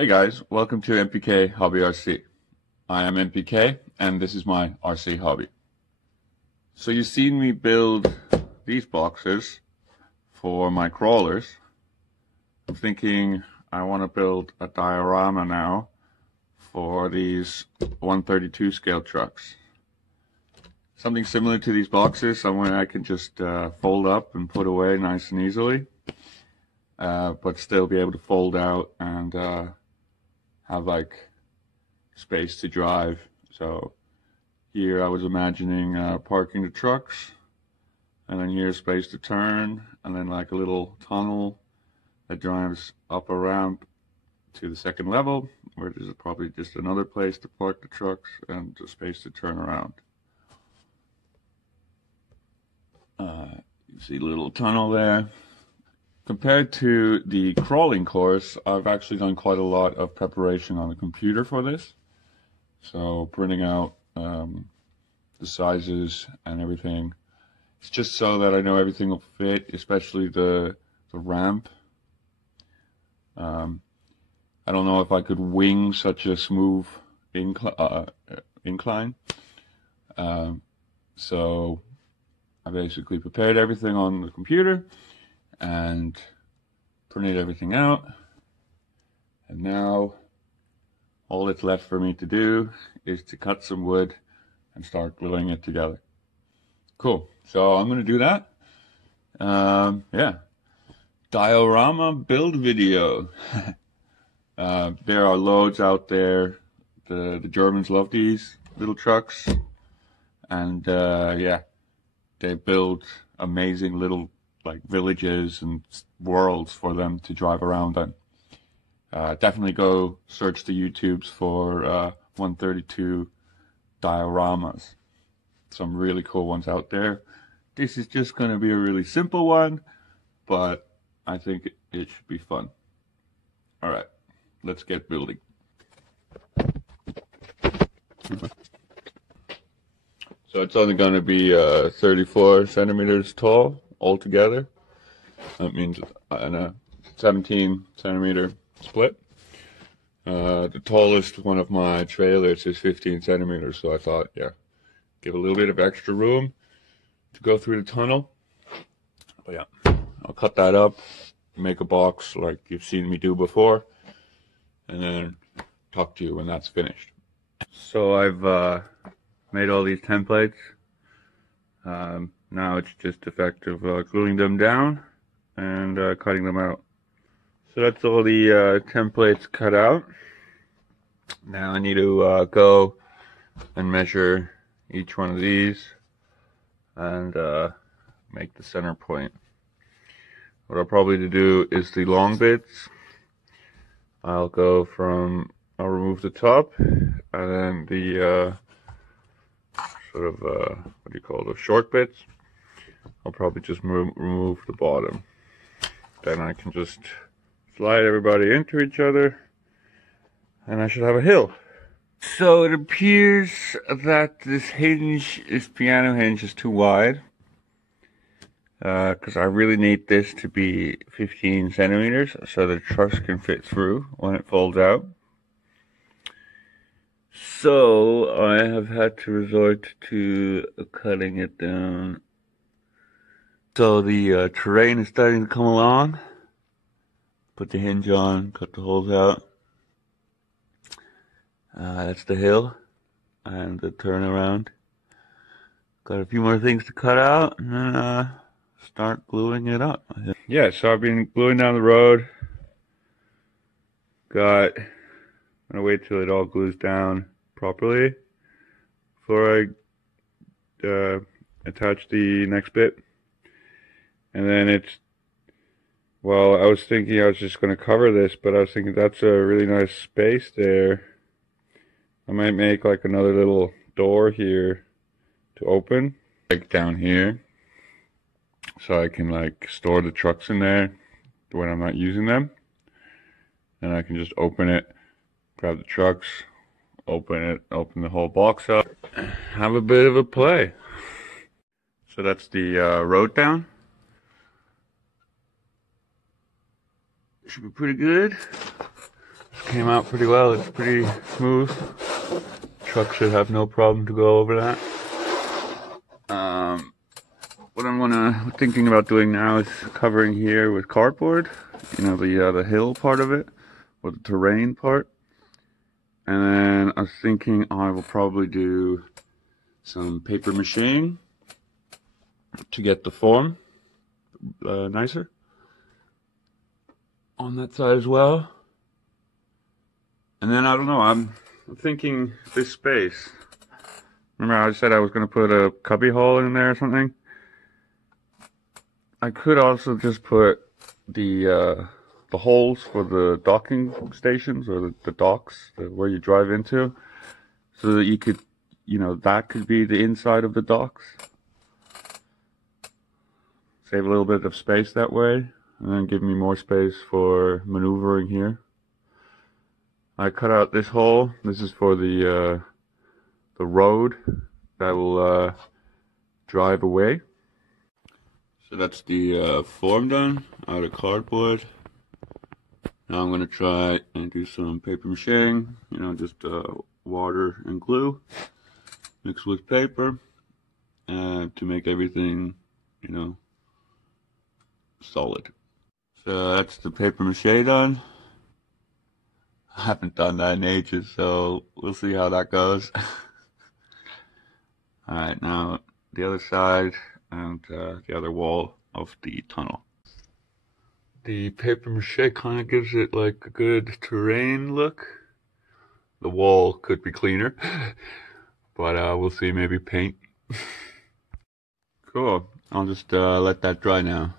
Hey guys, welcome to MPK Hobby RC. I am MPK and this is my RC hobby. So you've seen me build these boxes for my crawlers. I'm thinking I want to build a diorama now for these 132 scale trucks. Something similar to these boxes, somewhere I can just fold up and put away nice and easily, but still be able to fold out and have like space to drive. So here I was imagining parking the trucks, and then here's space to turn, and then like a little tunnel that drives up around to the second level, where there's probably just another place to park the trucks and a space to turn around. You see a little tunnel there. Compared to the crawling course, I've actually done quite a lot of preparation on the computer for this. So printing out the sizes and everything. It's just so that I know everything will fit, especially the ramp. I don't know if I could wing such a smooth incline. So I basically prepared everything on the computer and printed everything out, and now all that's left for me to do is to cut some wood and start gluing it together. Cool, so I'm gonna do that. Yeah, diorama build video. There are loads out there. The Germans love these little trucks, and yeah, they build amazing little like villages and worlds for them to drive around in. Definitely go search the YouTubes for 132 dioramas. Some really cool ones out there. This is just going to be a really simple one, but I think it should be fun. All right, let's get building. So it's only going to be 34 centimeters tall altogether. That means a 17 centimeter split. The tallest one of my trailers is 15 centimeters, so I thought, yeah, give a little bit of extra room to go through the tunnel. But yeah, I'll cut that up, make a box like you've seen me do before, and then talk to you when that's finished. So I've made all these templates. Now it's just effective gluing them down and cutting them out. So that's all the templates cut out. Now I need to go and measure each one of these and make the center point. What I'll probably do is the long bits. I'll remove the top, and then the sort of what do you call those short bits? I'll probably just remove the bottom. Then I can just slide everybody into each other, and I should have a hill. So it appears that this piano hinge is too wide, because I really need this to be 15 centimeters so the truss can fit through when it folds out. So I have had to resort to cutting it down. So the terrain is starting to come along. Put the hinge on, cut the holes out. That's the hill and the turnaround. Got a few more things to cut out, and then start gluing it up. Yeah, so I've been gluing down the road. I'm gonna wait till it all glues down properly before I attach the next bit. And then well, I was thinking I was just going to cover this, but I was thinking that's a really nice space there. I might make like another little door here to open, like down here, so I can like store the trucks in there when I'm not using them. And I can just open it, grab the trucks, open the whole box up, have a bit of a play. So that's the road down. Should be pretty good. came out pretty well. It's pretty smooth. Truck should have no problem to go over that. What I'm thinking about doing now is covering here with cardboard. You know, the hill part of it, or the terrain part. And then I was thinking I will probably do some paper mache to get the form nicer on that side as well. And then I don't know, I'm thinking this space. Remember I said I was going to put a cubby hole in there or something? I could also just put the holes for the docking stations, or the docks, where you drive into, so that you could, you know, that could be the inside of the docks. Save a little bit of space that way, and then give me more space for maneuvering here. I cut out this hole. This is for the road that will drive away. So that's the form done out of cardboard. Now I'm going to try and do some paper mache, you know, just water and glue mixed with paper to make everything, you know, solid. So that's the paper mache done. I haven't done that in ages, so we'll see how that goes. Alright, now the other side and the other wall of the tunnel. The paper mache kind of gives it like a good terrain look. The wall could be cleaner, but we'll see, maybe paint. Cool, I'll just let that dry now.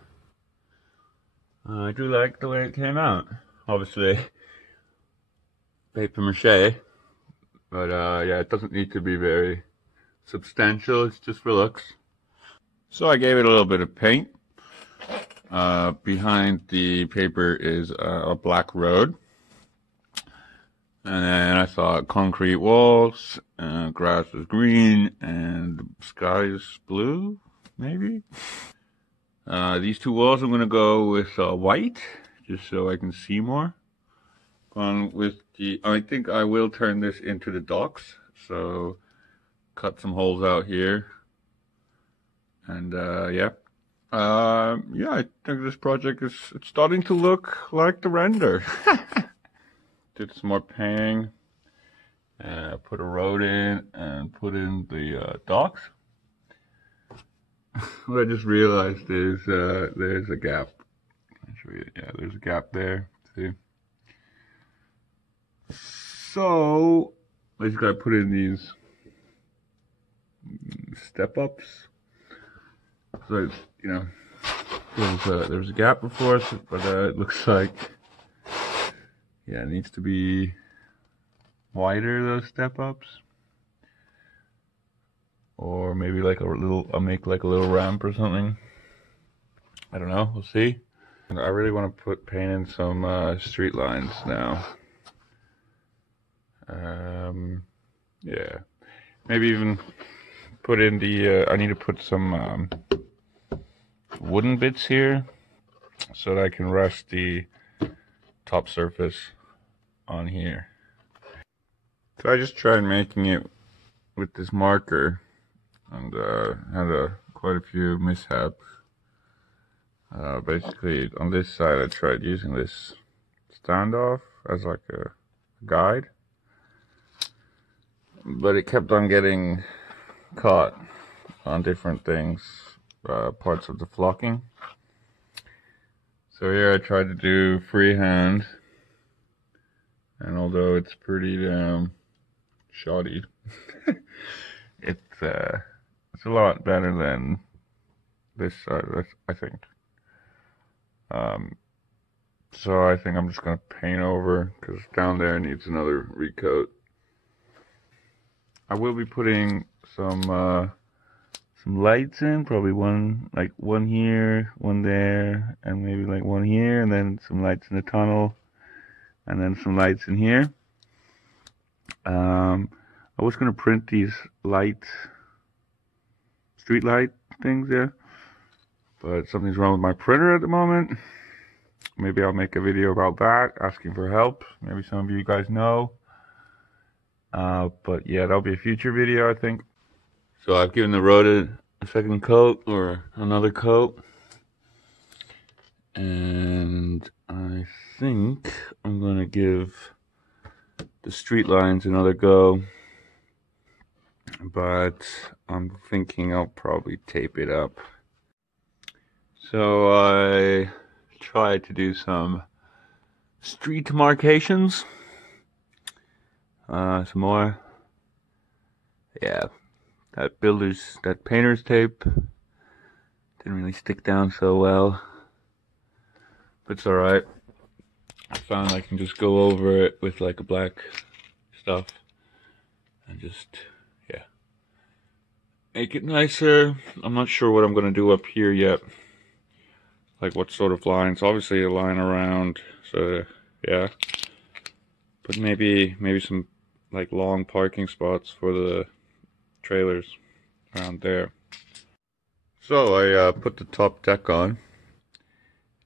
I do like the way it came out. Obviously, paper mache, but yeah, it doesn't need to be very substantial, it's just for looks. So I gave it a little bit of paint. Behind the paper is a black road. And then I thought concrete walls, grass is green, and the sky is blue, maybe? These two walls I'm going to go with white, just so I can see more. I think I will turn this into the docks, so cut some holes out here. And yeah. Yeah, I think this project it's starting to look like the render. Did some more painting, put a road in, and put in the docks. What I just realized is there's a gap. I'll show you. Yeah, there's a gap there. See? So I just gotta put in these step ups. So you know, there was a gap before, but it looks like, yeah, it needs to be wider, those step ups. Or maybe like I'll make like a little ramp or something. I don't know, we'll see. And I really want to paint in some street lines now. Yeah, maybe even put in I need to put some wooden bits here so that I can rest the top surface on here. So I just tried making it with this marker and had quite a few mishaps. Basically on this side I tried using this standoff as like a guide, but it kept on getting caught on different things, parts of the flocking. So here I tried to do freehand, and although it's pretty damn shoddy, it's a lot better than this side, I think. So I think I'm just gonna paint over, because down there needs another recoat. I will be putting some lights in, probably one here, one there, and maybe like one here, and then some lights in the tunnel, and then some lights in here. I was gonna print these street light things there, but something's wrong with my printer at the moment. maybe I'll make a video about that, asking for help. Maybe some of you guys know. But yeah, that'll be a future video, I think. So I've given the road a second coat or another coat. And I think I'm gonna give the street lines another go. But I'm thinking I'll probably tape it up. So I tried to do some street demarcations. Some more. Yeah, that painter's tape didn't really stick down so well. But it's alright. I found I can just go over it with like a black stuff and just, yeah, make it nicer. I'm not sure what I'm gonna do up here yet. Like what sort of lines. Obviously a line around, so yeah. But maybe some like long parking spots for the trailers around there. So I put the top deck on,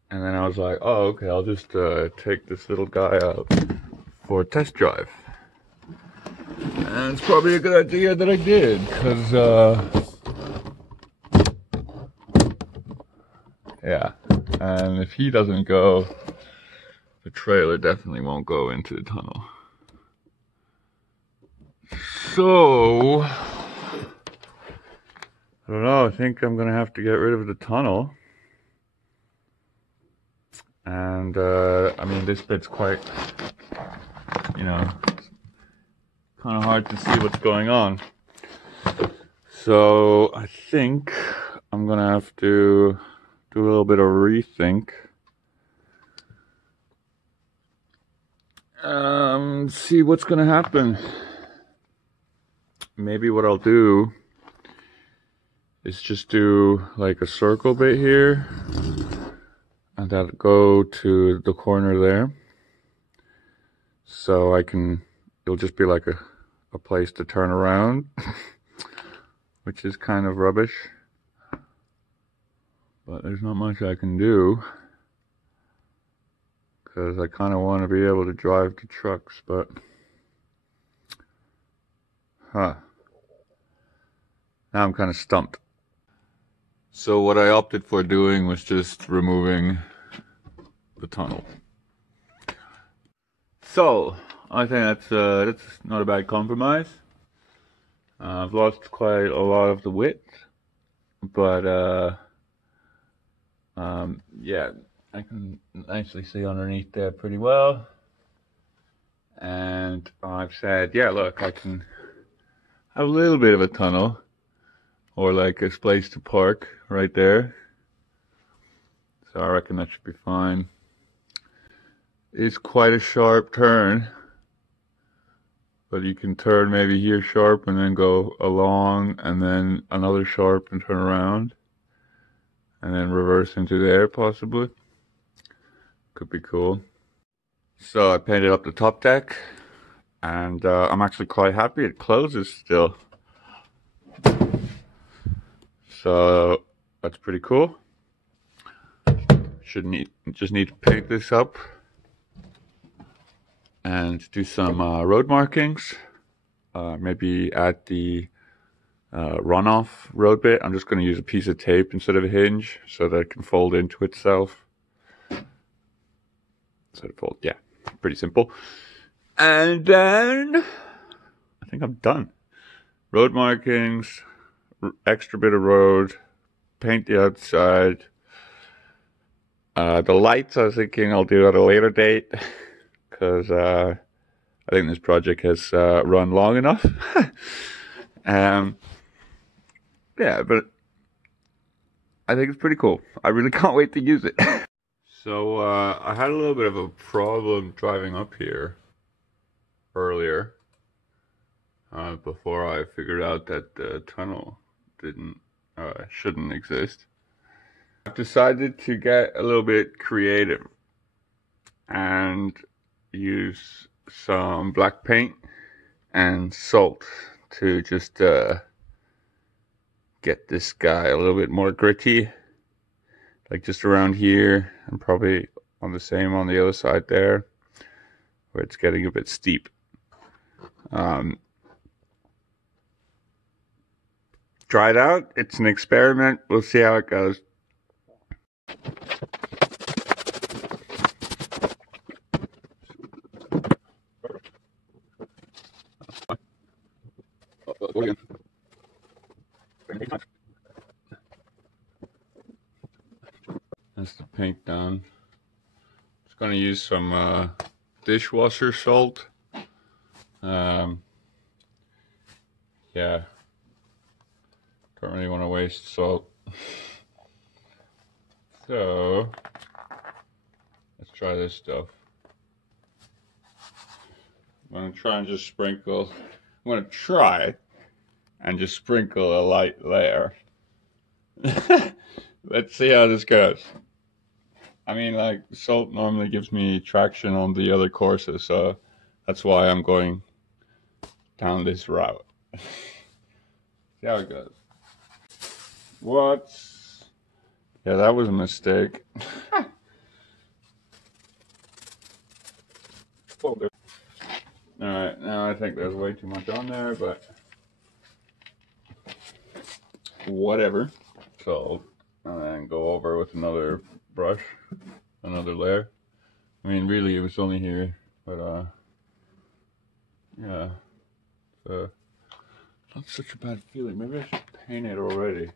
and then I was like, oh okay, I'll just take this little guy out for a test drive. And it's probably a good idea that I did, because yeah, and if he doesn't go, the trailer definitely won't go into the tunnel. So, I don't know, I think I'm gonna have to get rid of the tunnel. And, I mean, this bit's quite, you know, kind of hard to see what's going on. So, I think I'm gonna have to do a little bit of rethink. See what's gonna happen. Maybe what I'll do is just do like a circle bit here, and that'll go to the corner there. So it'll just be like a place to turn around, which is kind of rubbish. But there's not much I can do, because I kind of want to be able to drive the trucks, but now I'm kind of stumped. So what I opted for doing was just removing the tunnel. So I think that's not a bad compromise. I've lost quite a lot of the width, but yeah, I can actually see underneath there pretty well. And I've said, yeah, look, I can have a little bit of a tunnel, or like a place to park right there. So I reckon that should be fine. It's quite a sharp turn, but you can turn maybe here sharp and then go along, and then another sharp and turn around, and then reverse into there possibly. Could be cool. So I painted up the top deck, and I'm actually quite happy it closes still. So that's pretty cool. Just need to paint this up and do some road markings. Maybe at the runoff road bit, I'm just going to use a piece of tape instead of a hinge so that it can fold into itself. So to fold, yeah, pretty simple. And then I think I'm done. Road markings, extra bit of road, paint the outside. The lights I was thinking I'll do at a later date, because I think this project has run long enough. Yeah, but I think it's pretty cool. I really can't wait to use it. So I had a little bit of a problem driving up here earlier, before I figured out that the tunnel shouldn't exist. I've decided to get a little bit creative and use some black paint and salt to just get this guy a little bit more gritty, like just around here and probably on the same on the other side there, where it's getting a bit steep. Try it out. It's an experiment. We'll see how it goes. That's the paint done. Just gonna use some dishwasher salt. Yeah, don't really want to waste salt. So let's try this stuff. I'm gonna try and just sprinkle. I'm gonna try and just sprinkle a light layer. Let's see how this goes. I mean, like, salt normally gives me traction on the other courses, so that's why I'm going down this route. See how it goes. What? Yeah, that was a mistake. Alright, now I think there's way too much on there, but whatever. So, and then go over with another brush, another layer. I mean, really, it was only here, but yeah. So, not such a bad feeling. Maybe I should paint it already.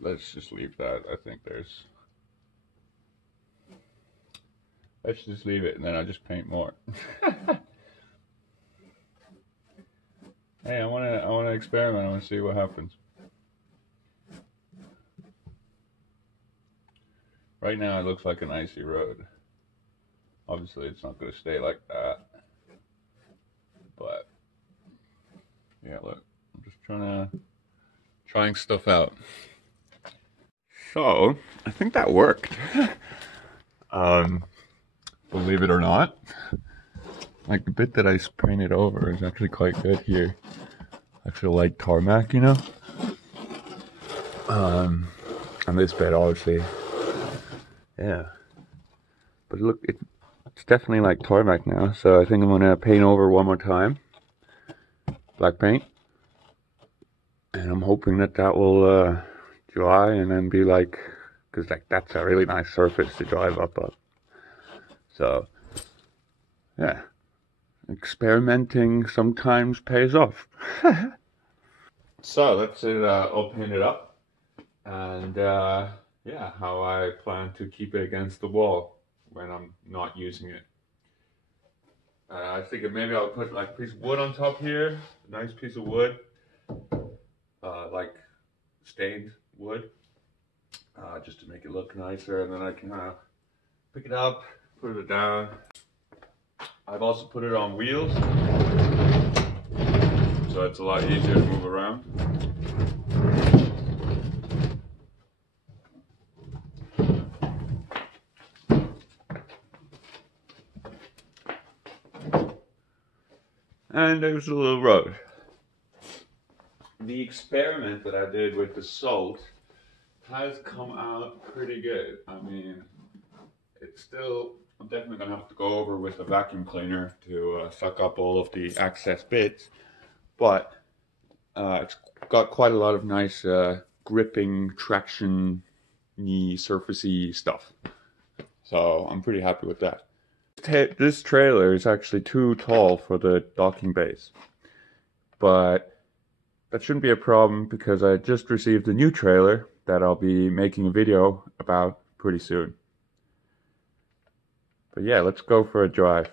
Let's just leave that. I think there's. Let's just leave it, and then I'll just paint more. Hey, I wanna experiment. I wanna see what happens. Right now, it looks like an icy road. Obviously, it's not gonna stay like that. But yeah, look, I'm just trying stuff out. So I think that worked. Believe it or not, like the bit that I painted over is actually quite good here. I feel like tarmac, you know. And this bit, obviously, yeah. But look, it's definitely like tarmac now. So I think I'm gonna paint over one more time, black paint, and I'm hoping that will dry and then be like, because like that's a really nice surface to drive up on. So yeah, experimenting sometimes pays off. So that's it, all painted up, and yeah, how I plan to keep it against the wall when I'm not using it. I think maybe I'll put like a piece of wood on top here, a nice piece of wood, like stained wood, just to make it look nicer, and then I can pick it up, put it down. I've also put it on wheels, so it's a lot easier to move around. And there's a little road. The experiment that I did with the salt has come out pretty good. I mean, it's still, I'm definitely gonna have to go over with a vacuum cleaner to suck up all of the excess bits, but it's got quite a lot of nice gripping, traction-y, surfacey stuff. So I'm pretty happy with that. This trailer is actually too tall for the docking base, but that shouldn't be a problem because I just received a new trailer that I'll be making a video about pretty soon. But yeah, let's go for a drive.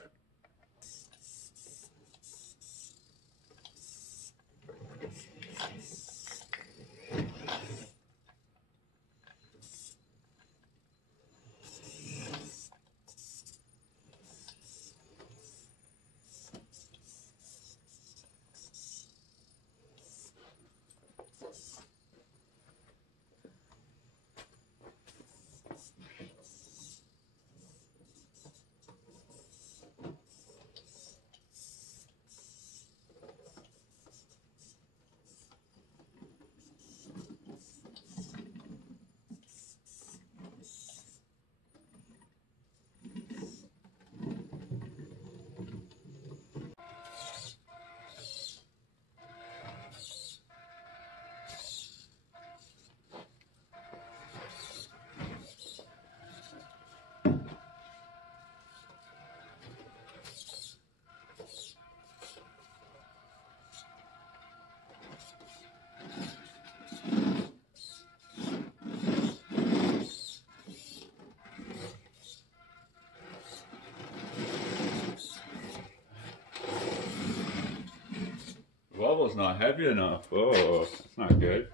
shovel's not heavy enough. Oh, that's not good.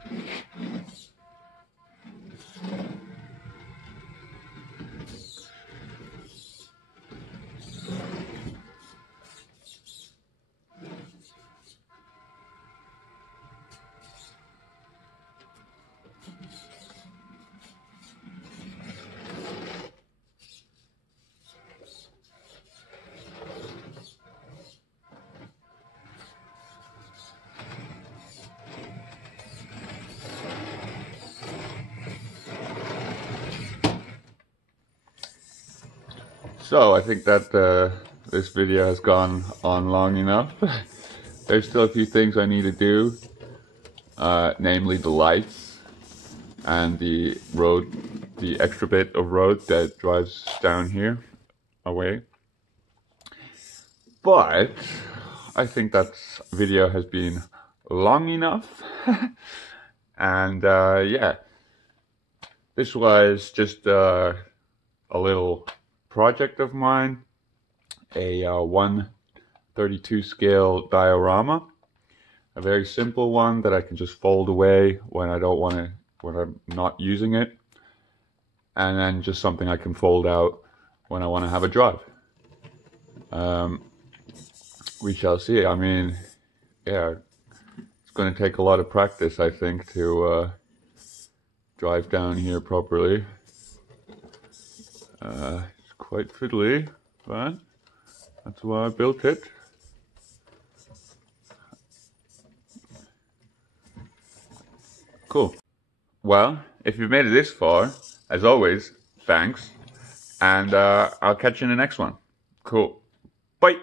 So I think that this video has gone on long enough. There's still a few things I need to do, namely the lights and the road, the extra bit of road that drives down here away. But I think that video has been long enough. And yeah, this was just a little project of mine, a 1/32 scale diorama, a very simple one that I can just fold away when I don't want to, when I'm not using it, and then just something I can fold out when I want to have a drive. We shall see. I mean, yeah, it's going to take a lot of practice, I think, to drive down here properly. It's quite fiddly, but that's why I built it. Cool. Well, if you've made it this far, as always, thanks. And I'll catch you in the next one. Cool. Bye.